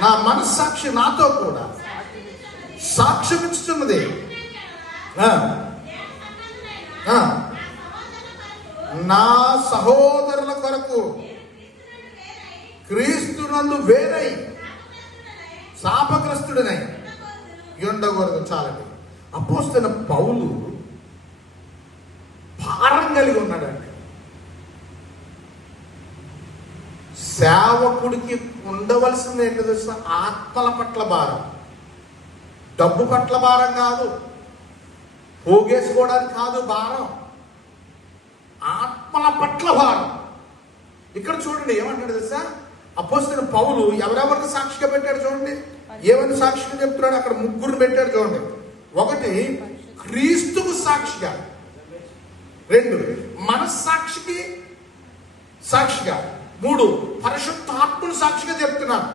నా మనస్సాక్షి నాతో కూడా సాక్ష్యం ఇస్తున్నది. నా సహోదరుల కొరకు క్రీస్తునందు వేరై శాపగ్రస్తుడినై ఉండకూడదు. చాలండి. అపోస్తలుడైన పౌలు భారం కలిగి ఉన్నాడండి. సేవకుడికి ఉండవలసింది ఏంటో తెలుసా? ఆత్మల పట్ల భారం. డబ్బు పట్ల భారం కాదు, పోగేసుకోవడానికి కాదు భారం, ఆత్మల పట్ల భారం. ఇక్కడ చూడండి ఏమంటాడు తెలుసా? అపోస్తలుడైన పౌలు ఎవరెవరిని సాక్షిగా పెట్టాడు చూడండి. ఏమని సాక్షిగా చెప్తున్నాడు? అక్కడ ముగ్గురు పెట్టాడు చూడండి. ఒకటి క్రీస్తుకు సాక్షిగా, రెండు మనస్సాక్షికి సాక్షిగా, మూడు పరిశుద్ధాత్మను సాక్షిగా చెప్తున్నాను.